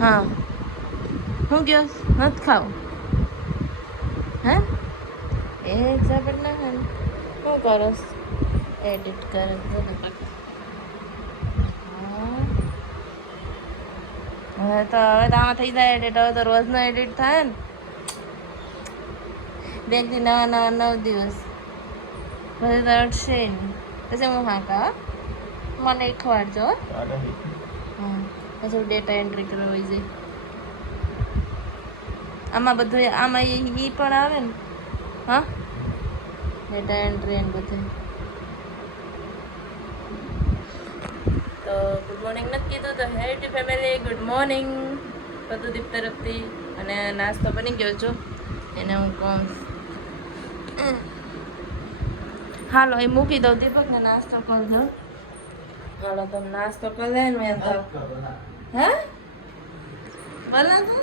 હા હું ગયો નથી ખાવું હે એ ઝાપડ ના ખાને શું કરસ એડિટ કરે હવે તો આમાં થઈ જાય એડિટ હવે તો રોજનો એડિટ થાય ને બેનથી નવા 9 દિવસ પછી તો અડશે નહીં પછી હું હા કા મને ખવાડજો હા પછી ડેટા એન્ટ્રી કરવા હોય જાય આમાં બધું આમાં એ પણ આવે ને હા ડેટા એન્ટ્રી ને બધું તો ગુડ મોર્નિંગ નથી કીધું તો હેરી ફેમિલી ગુડ મોર્નિંગ પતુદીપ તરફથી અને નાસ્તો બની ગયો છો એને હું કહું હાલો એ મૂકી દઉં દીપકને નાસ્તો કરી દો હાલો તમે નાસ્તો કરી દે ને મેં તો હે બોલો તો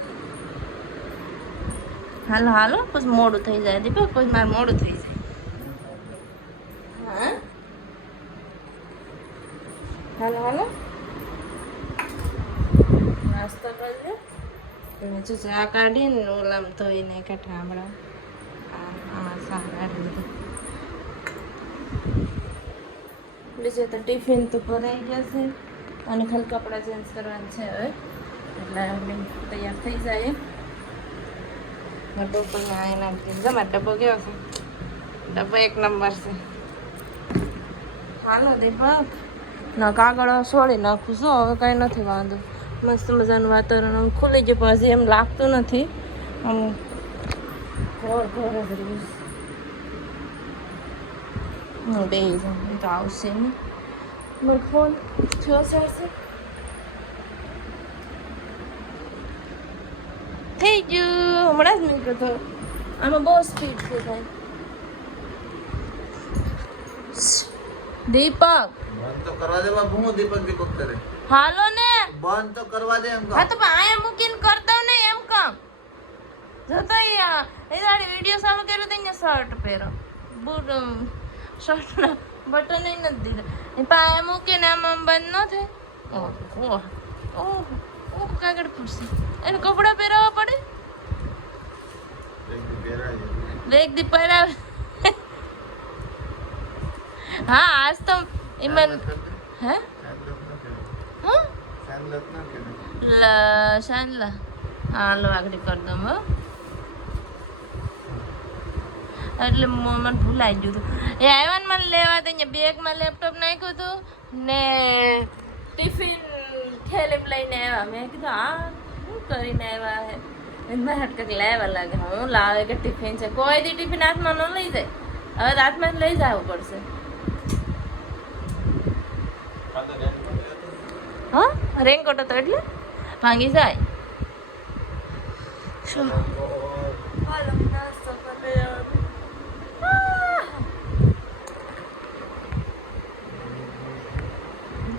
હાલો હાલો પછી મોડું થઈ જાય દીપક પછી મારે મોડું થઈ જાય હા હાલો હાલો નાસ્તો કરજો અને જો ચા કાઢીને ઓલામ ધોઈને કાઢા હમણાં આમાં ચા કાઢી દીધી બીજે તો ટિફિન તો ભરાઈ ગયા છે અને ખાલી કપડાં ચેન્જ કરવાના છે હવે એટલે તૈયાર થઈ જાય ડબ્બો પણ અહીં નાખી જમા ડબ્બો કેવો છે ડબ્બો 1 નંબર છે હાલો દીપક ના કાગળ છોડી નાખું છું હવે કાંઈ નથી વાંધો મસ્ત મજાનું વાતાવરણ આમ ખુલી ગયું પછી એમ લાગતું નથી આમ ઘોર ઘોર જ રહ્યું બે તો આવશે ને મારો ફોન થયો છે થઈ ગયું હમણાં જ નીકળ્યો હતો આમાં બહુ સ્પીડ છે ભાઈ દીપક બંધ તો કરવા દે બાપુ હું દીપક કરે હાલો ને બંધ તો કરવા દે એમ હા તો આયા મૂકીને કરતો ને એમ કામ જો તો એ દાડી વિડીયો ચાલુ કર્યો તો અહીંયા શર્ટ પહેરો બૂટ શર્ટના બટન નથી દીધા એ પાયા મૂકીને આમ બંધ ન થાય ઓહ ઓહ ઓહ કાગળ ફૂટશે એને કપડાં પહેરાવવા પડે એક દી પહેરાવે હા આજ તો ઈમન હે હા શાનલા હા લો આગળ કરી દઉં હો એટલે મને ભૂલાઈ ગયું હતું એ આવ્યા ને મને લેવા તો અહીંયા બેગમાં લેપટોપ નાખ્યું હતું ને ટિફિન થેલીમ લઈને આવ્યા મેં કીધું આ શું કરીને આવ્યા હે મારે કંઈક લેવા લાગે હું લાવે કે ટિફિન છે કોઈ દી ટિફિન હાથમાં ન લઈ જાય હવે તો હાથમાં જ લઈ જવું પડશે હા રેનકોટ હતો એટલે ભાંગી જાય શું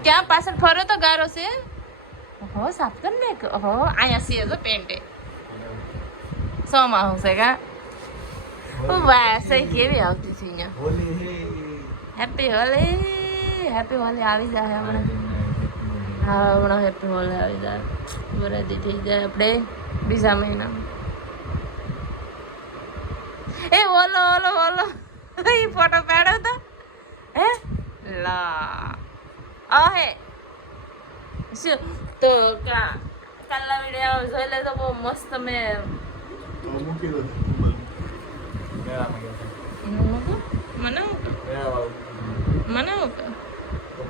ક્યાં પાછળ ફરો તો ગારો છે હો સાફ કર ને હો અહીંયા છે તો પેન્ટે સોમાં હું છે કા વાહ સહી કેવી આવતી છે અહીંયા હેપી હોલી આવી જાય હમણાં હા હમણાં હેપી હોલી આવી જાય બરાદી થઈ જાય આપણે બીજા મહિનામાં એ ઓલો ઓલો ઓલો એ ફોટો પાડ્યો તો હે લા હે શું તો કાલના વિડીયો જોઈ લે તો બહુ મસ્ત મેં મને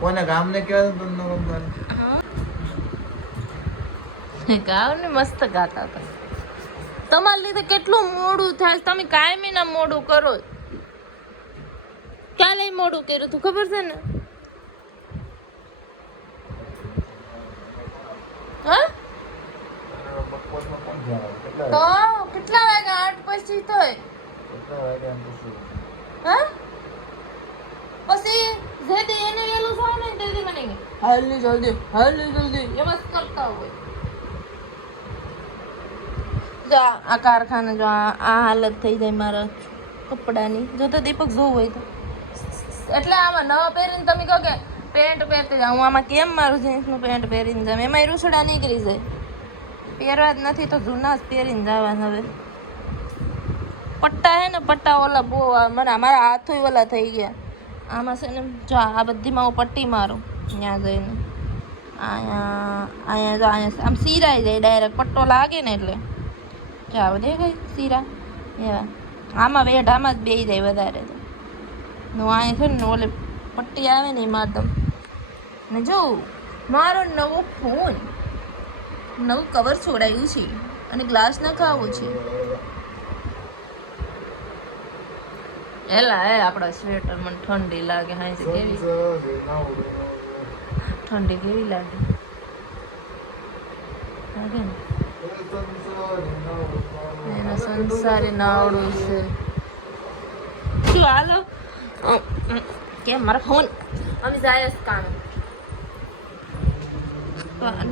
કોને ગામ ને કેવા ગાવ ને મસ્ત ગાતા હતા તમારા લીધે કેટલું મોડું થાય તમે કાયમી ના મોડું કરો કાલે મોડું કર્યું તું ખબર છે ને હા તો કેટલા વાગ્યા 8 પછી તોય હા પછી જેદી એને વેલું થાવ ને તેદી મને હાલની જલ્દી એમ જ કરતા હોય જો આ કારખાને જો આ હાલત થઈ જાય મારા કપડાની જો તો દીપક જોવું હોય તો એટલે આમાં નવા પહેરીને તમે કહો કે પેન્ટ પહેરતી જાઉં હું આમાં કેમ મારું જીન્સનું પેન્ટ પહેરીને જાઉં એમાં રૂસડા નીકળી જાય પહેરવા જ નથી તો જૂના જ પહેરીને જવાના હવે. પટ્ટા હે ને પટ્ટા ઓલા બહુ મને અમારા હાથ ઓલા થઈ ગયા. આમાં છે ને જો આ બધીમાં હું પટ્ટી મારું ત્યાં જઈને અહીંયા જો અહીંયા આમ સિરાઈ જાય ડાયરેક્ટ પટ્ટો લાગે ને એટલે જાવ દેખાય સિરા એવા આમાં વેઢામાં જ બેસી જાય વધારે તો હું અહીંયા છે ને ઓલે પટ્ટી આવે ને એ માર દઉં ને જો મારો નવો ફોન નવું કવર છોડાયું છે અને ગ્લાસ નખાવો છે. એલા એ આપણા સ્વેટર મને ઠંડી લાગે. હા કેવી ઠંડી કેવી લાગે લાગે ને એના સંસારે નાવડું છે. શું હાલો કેમ મારો ફોન અમે જાય કામ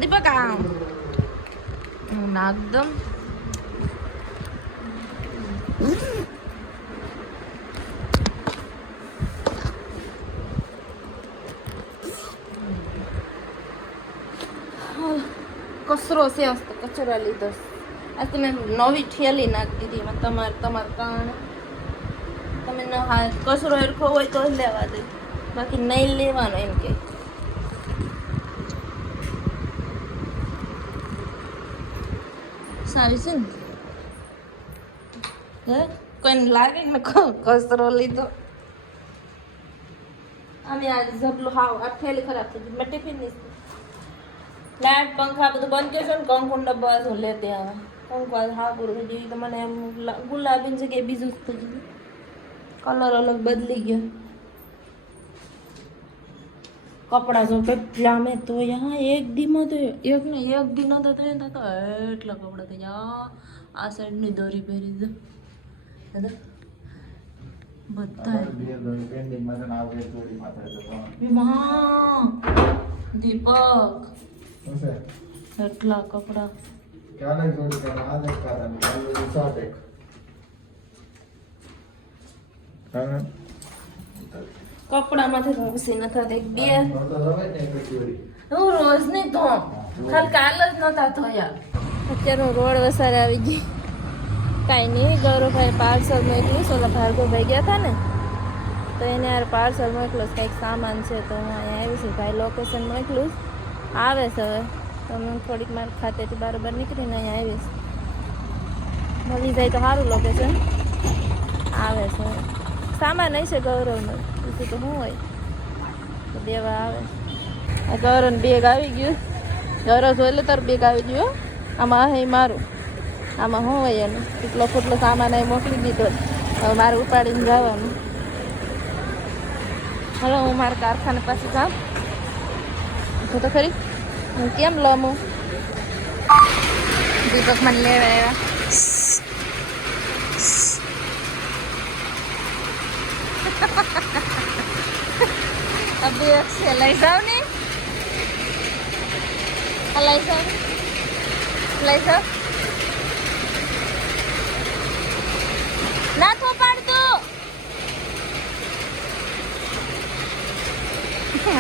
દીપક આમ નાકદમ કચરો છે કચરા લીધો આ તમે નવી ઠેલી નાખી દીધી એમાં તમારે કારણે તમે ન હા કચરો હેરખો હોય તો જ લેવા દે બાકી નહીં લેવાનો એમ કે સારી છે ને કોઈને લાગે ને કચરો લીધો. અમે આ જબલું હાવ આ ઠેલી ખરાબ થઈ ગઈ મેં ટિફિન નહીં લાઈટ પંખા બધું બંધ કરશો ને કંકુ ડબ્બા તો લેતે આવે કંકુ હા પૂરું થઈ ગયું તો મને એમ ગુલાબીની જગ્યાએ બીજું જ થઈ ગયું કલર અલગ બદલી ગયો. કપડા જો કેટલા મેં તો યહાં એક દીમાં તો એક ને એક દી નતો તો એટલા કપડા થઈ ગયા. આ સાઈડની દોરી પહેરી દો બધા દીપક એટલા કપડા કપડામાંથી રસી નથી બે હું રોજ નહીં તો ખાલી કાલ જ નતા થયા. અત્યારે રોડ વસારે આવી ગઈ. કાંઈ નહીં ગૌરવભાઈ પાર્સલ મોકલું ઓલા ભાર્ગવભાઈ ગયા હતા ને તો એને યાર પાર્સલ મોકલું કંઈક સામાન છે તો હું અહીંયા આવી છું. ભાઈ લોકેશન મોકલું આવે છે હવે તો હું થોડીક મારા ખાતેથી બરાબર નીકળીને અહીંયા આવીશ. મળી જાય તો સારું લોકેશન આવે છે. સામાન નહીં છે ગૌરવનો બીજું તો શું હોય તો દેવા આવે. આ ગૌરવનું બેગ આવી ગયું. ગૌરવ જોઈ લે તારું બેગ આવી ગયું. આમાં હે મારું આમાં શું હોય એનું કેટલો ફૂટલો સામાન અહીં મોકલી દીધો. હવે મારે ઉપાડીને જવાનું. હલો હું મારા કારખાને પાસે જાઉં તો ખરી હું કેમ લમું. દીપક મને લેવા આવ્યા. અબે છે લઈ જાવ ને લઈ જાવ ના તો પાડતો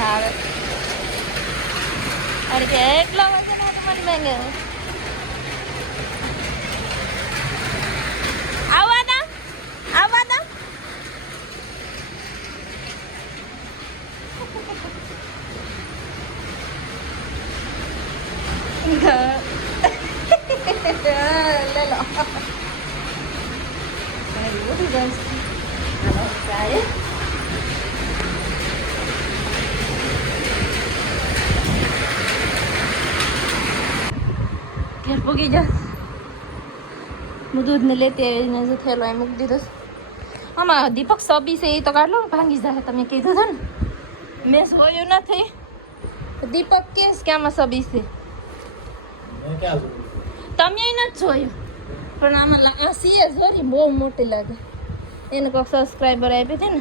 આવે અરે કે એટલો વજન મને મેંગે આવવા દા લે લો ઘેર પૂગી જા. હું દૂધને લેતી આવીને જો થેલો એ મૂકી દીધો. આમાં દીપક સબી છે એ તો કાઢલો ભાંગી જાય. તમે કીધું હતું ને મેં જોયું નથી. દીપક કેસ કે આમાં સબી છે તમે નથી જોયું પણ આમાં આ સીએ જોરી બહુ મોટી લાગે. એને કોઈક સબસ્ક્રાઈબર આપી હતી ને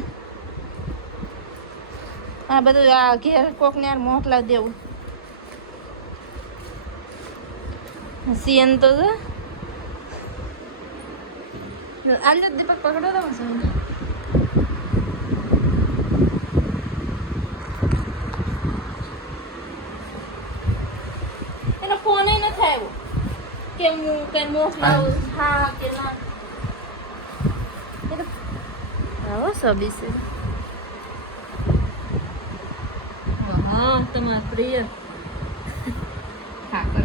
આ બધું આ ઘેર કોકને યાર મોકલાવી દેવું. સીએન તો આલો દીપક પકડો તો એનો ફોન નથી આવ્યો. કે હું કઈ મોકલાવું હા કે ના આવો સબી છે હા તમારા પ્રિય હા કરો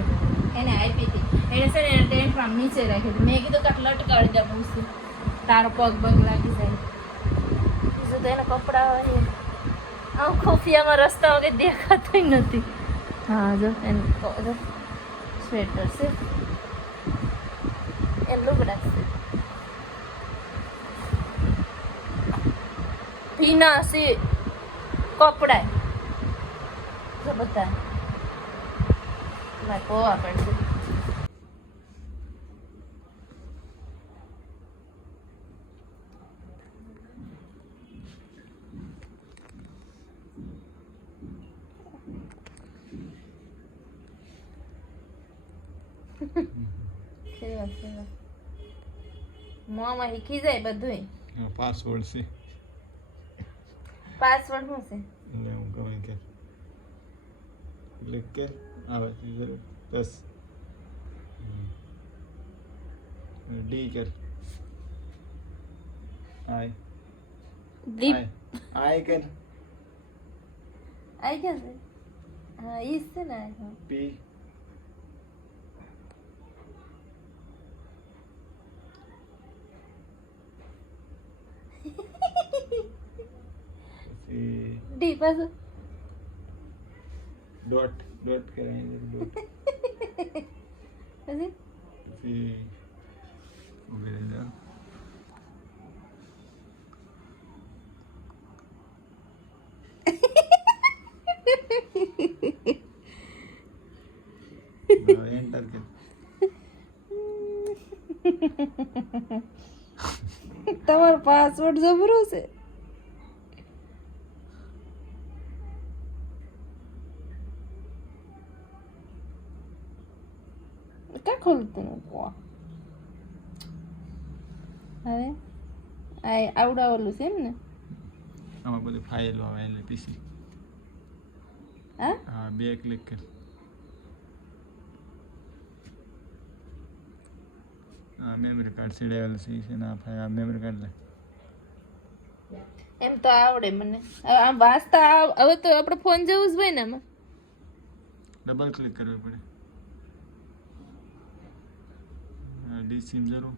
એને આપી હતી એને છે ને ટેન્ટમાં નીચે રાખી હતી મેં કીધું કાંક લટકાવી દે પૂછતી તારો પગ બગ લાગી જાય બીજું તો એના કપડા હોય આમ ખુફિયામાં રસ્તામાં કંઈ દેખાતું નથી હા જો એનું જો સ્વેટર છે એમ લુગડા છે ભીના છે કપડા જો બધા મારે પોવા પડશે મોમાં શીખી જાય બધું પાસવર્ડ છે પાસવર્ડ શું છે એટલે હું કહું કે ક્લિક કર આવે જરૂર બસ ડી કર આઈ દીપ આઈ કર આઈ ગયા છે હા ઈ છે ને હા પી ડી પાછું डॉट डॉट करेंगे डॉट પછી फिर वेला एंटर कर તમારો પાસવર્ડ જબરો છે ક્યાં ખોલતું નથી હવે આ આવડાવેલું છે એમ ને આમાં બધી ફાઇલો આવે એટલે પીસી હા હા બે ક્લિક કર હા મેમરી કાર્ડ સીડેલ છે ના ફાઇલ આ મેમરી કાર્ડ લે એમ તો આવડે મને હવે આમ વાંચતા હવે તો આપણે ફોન જેવું જ હોય ને આમાં ડબલ ક્લિક કરવી પડે डी सिम जरूर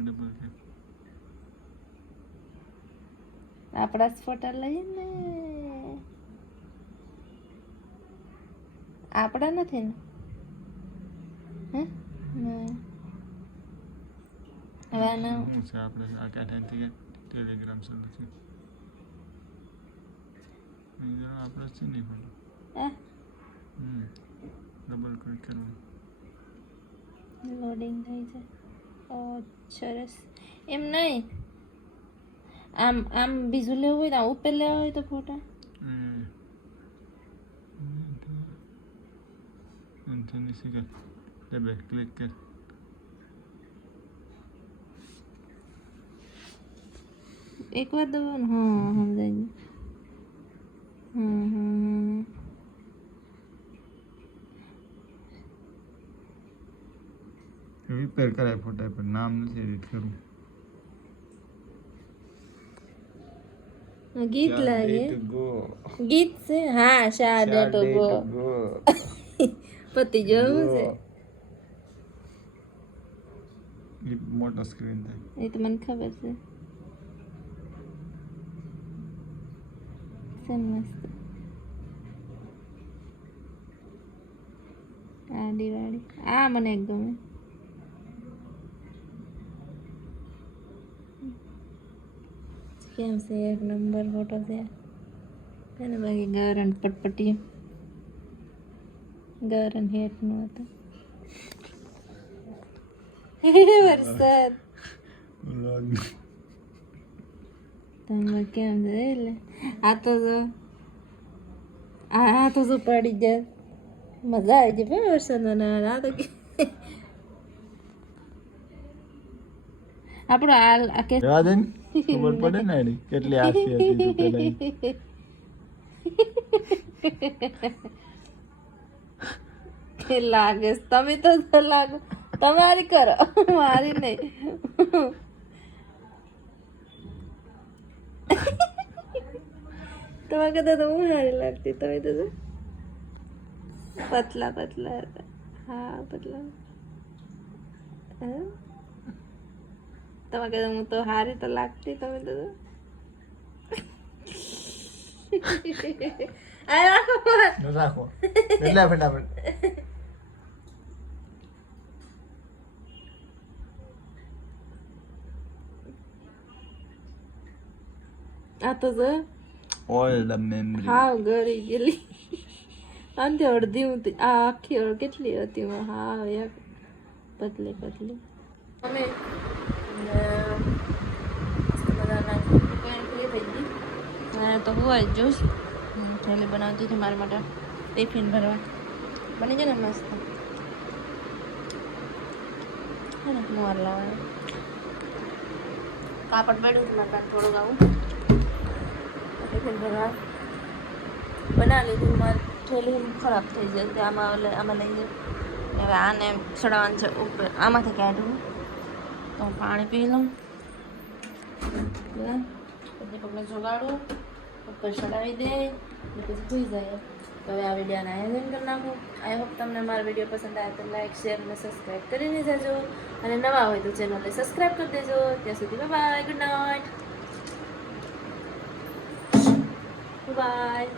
डबल क्लिक આપણા જ ફોટા લઈએ ને આપણા નથી ને હે હવે આના હું છે આપણે આ કાઠાથી ટેલિગ્રામ ચાલુ છે આપણે છે નહીં પણ ડબલ ક્લિક કરવું લોડિંગ થઈ જાય ઓ સરસ એમ નહીં આમ આમ બીજું લેવું હોય તો ઉપર લેવા હોય તો ફોટા ડબલ ક્લિક કર એક વાર દબાવો હા સમજાઈ ગયું રિપેર કરાય ફોટા પર નામ નથી એડિટ કરવું ગીત લાગે ગીત છે હા શાડે ટુ ગો પતિ જોવું છે મોટો સ્ક્રીન થાય એ તો મને ખબર છે મસ્ત આ દિવાળી આ મને એક ગમે કેમ છે એક નંબર ફોટો છે એને બાકી ગરણ પટપટી ગરણ હેઠનો હતો વરસાદ તમે કેમ છે એટલે આ તો જો પડી જાય મજા આવી જાય વરસાદમાં આ તો આપણો હાલ આ કે જવા દે ને ખબર પડે ને એની કેટલી આસી હતી તું પેલા લાગે છે. તમે તો લાગો તમારી કરો મારી નહીં. તમારે કરતા તો હું સારી લાગતી. તમે તો પતલા પતલા હતા. હા પતલા. તમારે કરતા હું તો સારી તો લાગતી. તમે તો આ રાખો રાખો એટલે ફટાફટ આ તો જો ઓલ ધ મેમરી હા ગળી ગયેલી. અંતે અડધી હતી આ આખી કેટલી હતી હા યાર પતલી પતલી. અમે તો હોય જ્યુસ થેલી બનાવતી હતી મારા માટે ટિફિન ભરવા. બની જાય ને મસ્ત. હે ને મોર લાવવાનું કાપડ બેડું હતું મારે થોડુંક આવું ટિફિન ભરવા બનાવી લીધું. મારી થેલી ખરાબ થઈ જાય આમાં લઈ જાય. હવે આને ચડાવવાનું છે ઉપર આમાંથી કાઢવું તો હું પાણી પી લઉં. દીપકને જોગાડું ઉપર ચડાવી દે પછી સુઈ જાય. તો હવે આ વિડીયોને આયોજન કરી નાખું. આઈ હોપ તમને મારો વિડીયો પસંદ આવે તો લાઈક શેર અને સબસ્ક્રાઈબ કરીને જજો. અને નવા હોય તો ચેનલને સબસ્ક્રાઈબ કરી દેજો. ત્યાં સુધી બાય ગુડ નાઇટ બાય.